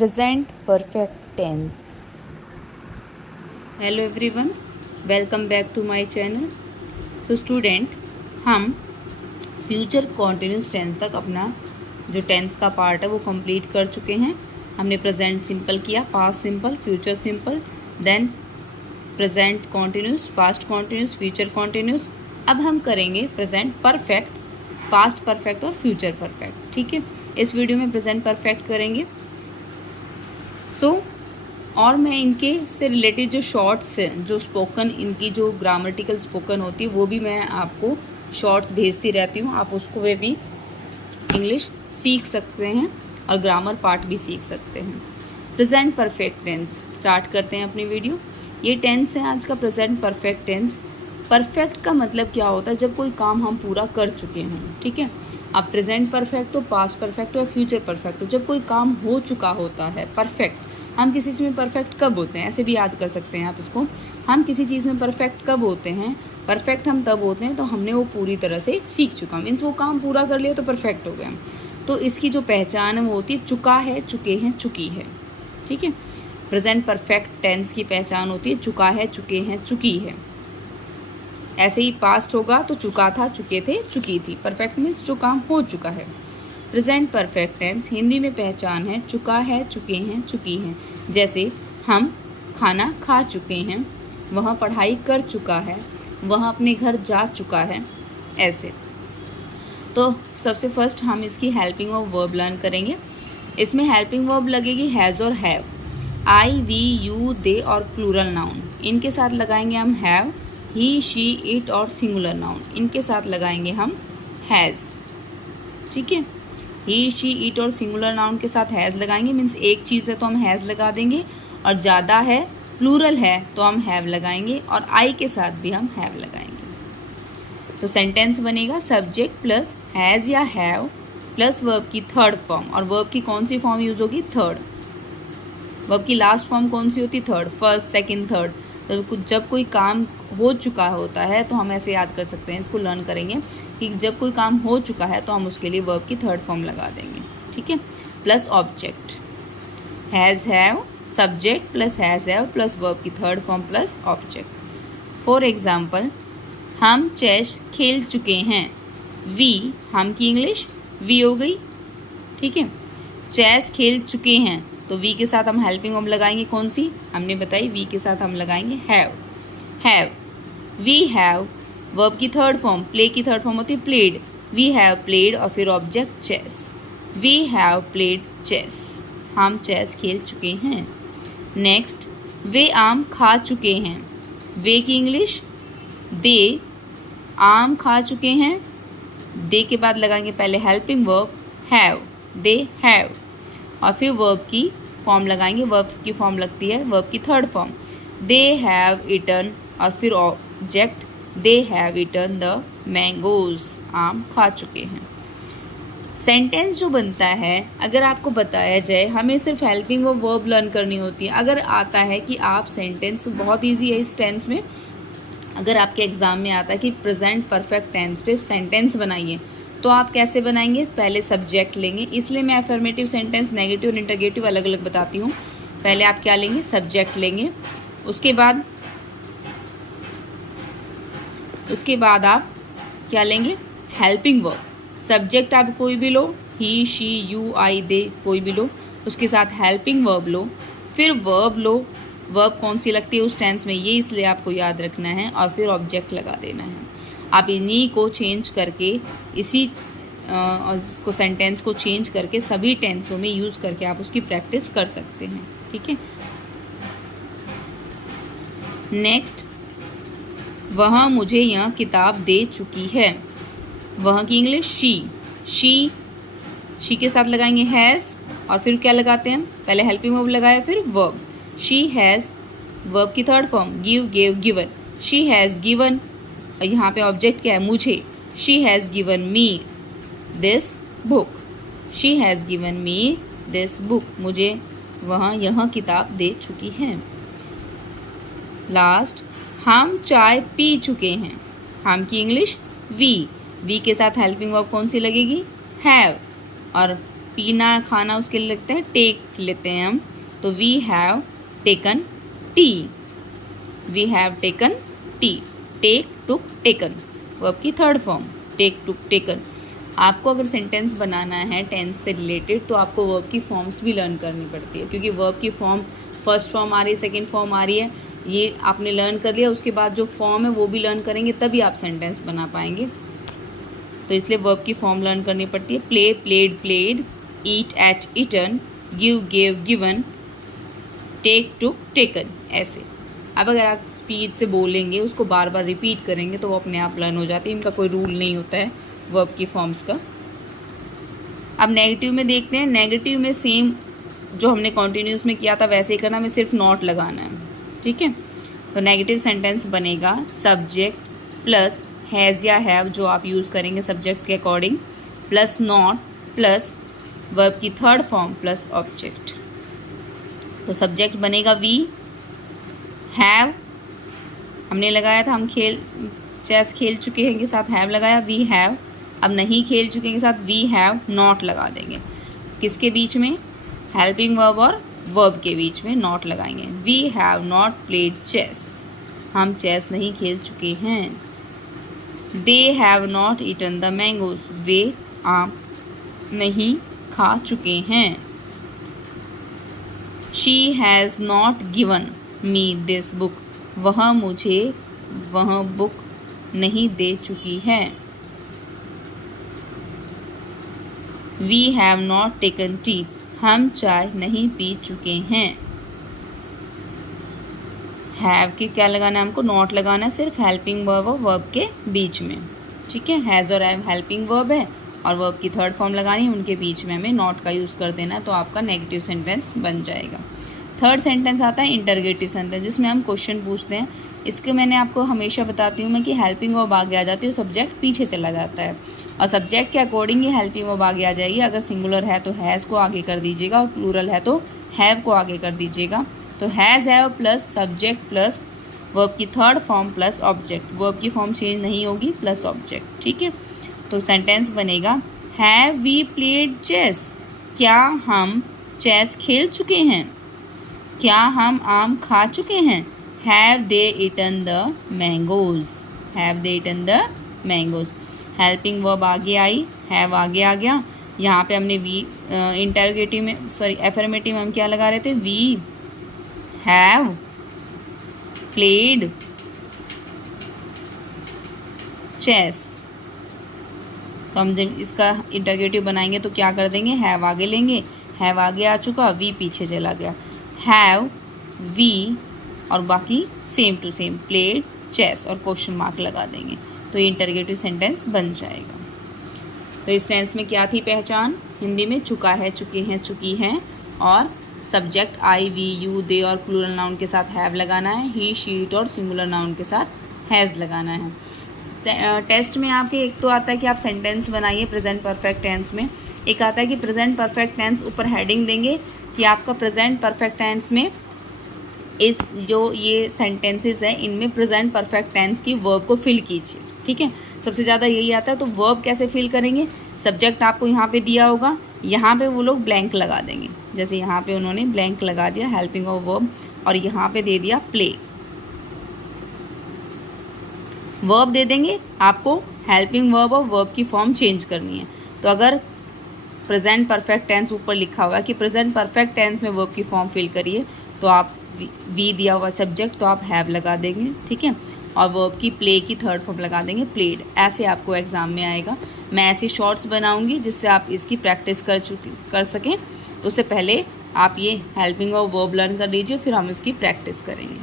Present perfect tense. Hello everyone, welcome back to my channel. So student, हम future continuous tense तक अपना जो tense का part है वो कंप्लीट कर चुके हैं। हमने प्रेजेंट सिंपल किया, past simple, future simple, then present continuous, past continuous, future continuous. अब हम करेंगे प्रेजेंट परफेक्ट, पास्ट परफेक्ट और फ्यूचर परफेक्ट। ठीक है, इस वीडियो में प्रेजेंट परफेक्ट करेंगे। और मैं इनके से रिलेटेड जो शॉर्ट्स हैं, जो स्पोकन, इनकी जो ग्रामेटिकल स्पोकन होती है वो भी मैं आपको शॉर्ट्स भेजती रहती हूँ। आप उसको वे भी इंग्लिश सीख सकते हैं और ग्रामर पार्ट भी सीख सकते हैं। प्रेजेंट परफेक्ट टेंस स्टार्ट करते हैं अपनी वीडियो। ये टेंस है आज का प्रेजेंट परफेक्ट टेंस। परफेक्ट का मतलब क्या होता है? जब कोई काम हम पूरा कर चुके हों। ठीक है, अब प्रेजेंट परफेक्ट हो, पास्ट परफेक्ट हो, फ्यूचर परफेक्ट हो, जब कोई काम हो चुका होता है परफेक्ट। हम किसी चीज़ में परफेक्ट कब होते हैं, ऐसे भी याद कर सकते हैं आप इसको। हम किसी चीज़ में परफेक्ट कब होते हैं? परफेक्ट हम तब होते हैं तो हमने वो पूरी तरह से सीख चुका, मीन्स वो काम पूरा कर लिया तो परफेक्ट हो गया। तो इसकी जो पहचान है वो होती है चुका है, चुके हैं, चुकी है। ठीक है, प्रेजेंट परफेक्ट टेंस की पहचान होती है चुका है, चुके हैं, चुकी है। ऐसे ही पास्ट होगा तो चुका था, चुके थे, चुकी थी। परफेक्ट मीन्स जो काम हो चुका है। प्रेजेंट परफेक्ट टेंस हिंदी में पहचान है चुका है, चुके हैं, चुकी हैं। जैसे हम खाना खा चुके हैं, वह पढ़ाई कर चुका है, वह अपने घर जा चुका है। ऐसे तो सबसे फर्स्ट हम इसकी हेल्पिंग ऑफ वर्ब लर्न करेंगे। इसमें हेल्पिंग वर्ब लगेगी हैज़ और have. I, we, you, they और प्लूरल नाउन, इनके साथ लगाएंगे हम हैव। ही, शी, इट और सिंगुलर नाउन, इनके साथ लगाएंगे हम हैज़। ठीक है, ही, शी, इट और सिंगुलर नाउन के साथ हैज़ लगाएंगे, मीन्स एक चीज़ है तो हम हैज़ लगा देंगे, और ज़्यादा है, प्लूरल है तो हम हैव लगाएंगे, और आई के साथ भी हम हैव लगाएंगे। तो सेंटेंस बनेगा सब्जेक्ट प्लस हैज़ या हैव प्लस वर्ब की थर्ड फॉर्म। और वर्ब की कौन सी फॉर्म यूज़ होगी? थर्ड। वर्ब की लास्ट फॉर्म कौन सी होती? थर्ड। First, second, third. तो जब कोई काम हो चुका होता है तो हम ऐसे याद कर सकते हैं, इसको लर्न करेंगे कि जब कोई काम हो चुका है तो हम उसके लिए वर्ब की थर्ड फॉर्म लगा देंगे। ठीक है, plus object, has have, subject plus has have plus verb की third form plus object. For example, हम चेस खेल चुके हैं। वी, हम की इंग्लिश वी हो गई। ठीक है, चेस खेल चुके हैं तो वी के साथ हम हेल्पिंग वर्ब लगाएंगे, कौन सी हमने बताई, वी के साथ हम लगाएंगे have. Have, we have, verb की थर्ड फॉर्म, प्ले की थर्ड फॉर्म होती है प्लेड। वी हैव प्लेड और फिर object chess. We have played chess, हम चेस खेल चुके हैं। नेक्स्ट, वे आम खा चुके हैं। वे की इंग्लिश दे, आम खा चुके हैं। दे के बाद लगाएंगे पहले helping verb have, they have, और फिर वर्ब की फॉर्म लगाएंगे। वर्ब की फॉर्म लगती है वर्ब की third form, they have eaten, और फिर object they have eaten the mangoes, आम खा चुके हैं। सेंटेंस जो बनता है, अगर आपको बताया जाए, हमें सिर्फ हेल्पिंग वर्ब लर्न करनी होती है। अगर आता है कि आप सेंटेंस, बहुत ईजी है इस टेंस में, अगर आपके एग्जाम में आता है कि प्रेजेंट परफेक्ट टेंस पे सेंटेंस बनाइए, तो आप कैसे बनाएंगे? पहले सब्जेक्ट लेंगे, इसलिए मैं अफर्मेटिव सेंटेंस, नेगेटिव और इंटरगेटिव अलग अलग बताती हूँ। पहले आप क्या लेंगे? सब्जेक्ट लेंगे। उसके बाद आप क्या लेंगे? Helping verb. सब्जेक्ट आप कोई भी लो, ही, शी, यू, आई, दे, कोई भी लो, उसके साथ हेल्पिंग वर्ब लो, फिर वर्ब लो। वर्ब कौन सी लगती है उस टेंस में, ये इसलिए आपको याद रखना है, और फिर ऑब्जेक्ट लगा देना है। आप इन्हीं को चेंज करके, इसको सेंटेंस को चेंज करके सभी टेंसों में यूज़ करके आप उसकी प्रैक्टिस कर सकते हैं। ठीक है, नेक्स्ट, वह मुझे यह किताब दे चुकी है। वह की इंग्लिश शी, शी के साथ लगाएंगे हैज़, और फिर क्या लगाते हैं हम? पहले हेल्पिंग वर्ब लगाया, फिर वर्ब। शी हैज़, वर्ब की third form give, gave, given. She has given, और यहाँ पे ऑब्जेक्ट क्या है? मुझे। She has given me this book. She has given me this book, मुझे वह यह किताब दे चुकी है। लास्ट, हम चाय पी चुके हैं। हम की इंग्लिश वी के साथ हेल्पिंग वर्ब कौन सी लगेगी? हैव, और पीना खाना उसके लिए लिखते हैं टेक लेते हैं हम, तो we have taken tea, we have taken tea. Take took taken verb की third form, take took taken. आपको अगर सेंटेंस बनाना है टेंस से रिलेटेड तो आपको वर्ब की फॉर्म्स भी लर्न करनी पड़ती है, क्योंकि वर्ब की फॉर्म फर्स्ट फॉर्म आ रही है, सेकंड फॉर्म आ रही है, ये आपने लर्न कर लिया, उसके बाद जो फॉर्म है वो भी लर्न करेंगे तभी आप सेंटेंस बना पाएंगे। तो इसलिए वर्ब की फॉर्म लर्न करनी पड़ती है। Play played played, eat ate eaten, give gave given, take took taken, ऐसे। अब अगर आप स्पीड से बोलेंगे, उसको बार बार रिपीट करेंगे तो वो अपने आप लर्न हो जाती है। इनका कोई रूल नहीं होता है वर्ब की फॉर्म्स का। अब नेगेटिव में देखते हैं। नेगेटिव में सेम जो हमने कॉन्टिन्यूस में किया था वैसे ही करना, हमें सिर्फ नॉट लगाना है, ठीक है। तो नेगेटिव सेंटेंस बनेगा सब्जेक्ट प्लस हैज़ या हैव, जो आप यूज़ करेंगे सब्जेक्ट के according, plus not plus verb की थर्ड फॉर्म प्लस ऑब्जेक्ट। तो सब्जेक्ट बनेगा वी, हैव हमने लगाया था, हम चेस खेल चुके हैं के साथ हैव लगाया, वी हैव। अब नहीं खेल चुके हैं के साथ वी हैव नॉट लगा देंगे। किसके बीच में? हेल्पिंग वर्ब और वर्ब के बीच में नॉट लगाएंगे। We have not played chess, हम चेस नहीं खेल चुके हैं। They have not eaten the mangoes, वे आम नहीं खा चुके हैं। She has not given me this book, वह मुझे वह बुक नहीं दे चुकी है। We have not taken tea, हम चाय नहीं पी चुके हैं। हैव के क्या लगाना है हमको? नॉट लगाना है, सिर्फ हेल्पिंग वर्ब और वर्ब के बीच में, ठीक है। हैज़ और हैव हेल्पिंग वर्ब है और वर्ब की थर्ड फॉर्म लगानी है, उनके बीच में हमें नॉट का यूज़ कर देना है, तो आपका नेगेटिव सेंटेंस बन जाएगा। थर्ड सेंटेंस आता है इंटरगेटिव सेंटेंस, जिसमें हम क्वेश्चन पूछते हैं। इसके मैंने आपको हमेशा बताती हूँ मैं कि हेल्पिंग वर्ब आगे आ जाती है, सब्जेक्ट पीछे चला जाता है, और सब्जेक्ट के अकॉर्डिंग ही हेल्पिंग वर्ब आगे आ जाएगी। अगर सिंगुलर है तो हैज़ को आगे कर दीजिएगा और प्लूरल है तो हैव को आगे कर दीजिएगा। तो has have plus subject plus verb की third form plus object, verb की फॉर्म चेंज नहीं होगी, प्लस ऑब्जेक्ट, ठीक है। तो सेंटेंस बनेगा हैव वी प्लेड चेस, क्या हम चेस खेल चुके हैं। क्या हम आम खा चुके हैं। Have they eaten the mangoes, have they eaten the mangoes. Helping verb आगे आई, हैव आगे आ गया। यहाँ पे हमने वी इंटरोगेटिव में एफर्मेटिव में हम क्या लगा रहे थे? We have played chess. तो हम जब इसका इंटरोगेटिव बनाएंगे तो क्या कर देंगे? हैव आगे लेंगे, हैव आगे आ चुका, वी पीछे चला गया। हैव वी और बाकी same to same played chess और क्वेश्चन मार्क लगा देंगे, तो ये इंटरोगेटिव सेंटेंस बन जाएगा। तो इस टेंस में क्या थी पहचान? हिंदी में चुका है, चुके हैं, चुकी हैं, और subject I we you they और प्लूरल नाउन के साथ हैव लगाना है, ही शी इट और सिंगुलर नाउन के साथ हैज़ लगाना है। टेस्ट में आपके एक तो आता है कि आप सेंटेंस बनाइए प्रेजेंट परफेक्ट टेंस में, एक आता है कि प्रेजेंट परफेक्ट टेंस, ऊपर हेडिंग देंगे कि आपका प्रेजेंट परफेक्ट टेंस में इस जो ये सेंटेंसेस हैं इनमें प्रेजेंट परफेक्ट टेंस की वर्ब को फिल कीजिए, ठीक है। सबसे ज़्यादा यही आता है। तो वर्ब कैसे फिल करेंगे? सब्जेक्ट आपको यहाँ पे दिया होगा, यहाँ पे वो लोग ब्लैंक लगा देंगे, जैसे यहाँ पे उन्होंने ब्लैंक लगा दिया हेल्पिंग ऑफ वर्ब, और यहाँ पे दे दिया प्ले। वर्ब दे देंगे, आपको हेल्पिंग वर्ब और वर्ब की फॉर्म चेंज करनी है। तो अगर प्रेजेंट परफेक्ट टेंस ऊपर लिखा हुआ है कि प्रेजेंट परफेक्ट टेंस में वर्ब की फॉर्म फिल करिए, तो आप वी दिया हुआ सब्जेक्ट तो आप हैव लगा देंगे, ठीक है, और वर्ब की प्ले की थर्ड फॉर्म लगा देंगे प्लेड। ऐसे आपको एग्जाम में आएगा। मैं ऐसे शॉर्ट्स बनाऊंगी जिससे आप इसकी प्रैक्टिस कर सकें। तो उससे पहले आप ये हेल्पिंग और वर्ब लर्न कर लीजिए, फिर हम इसकी प्रैक्टिस करेंगे।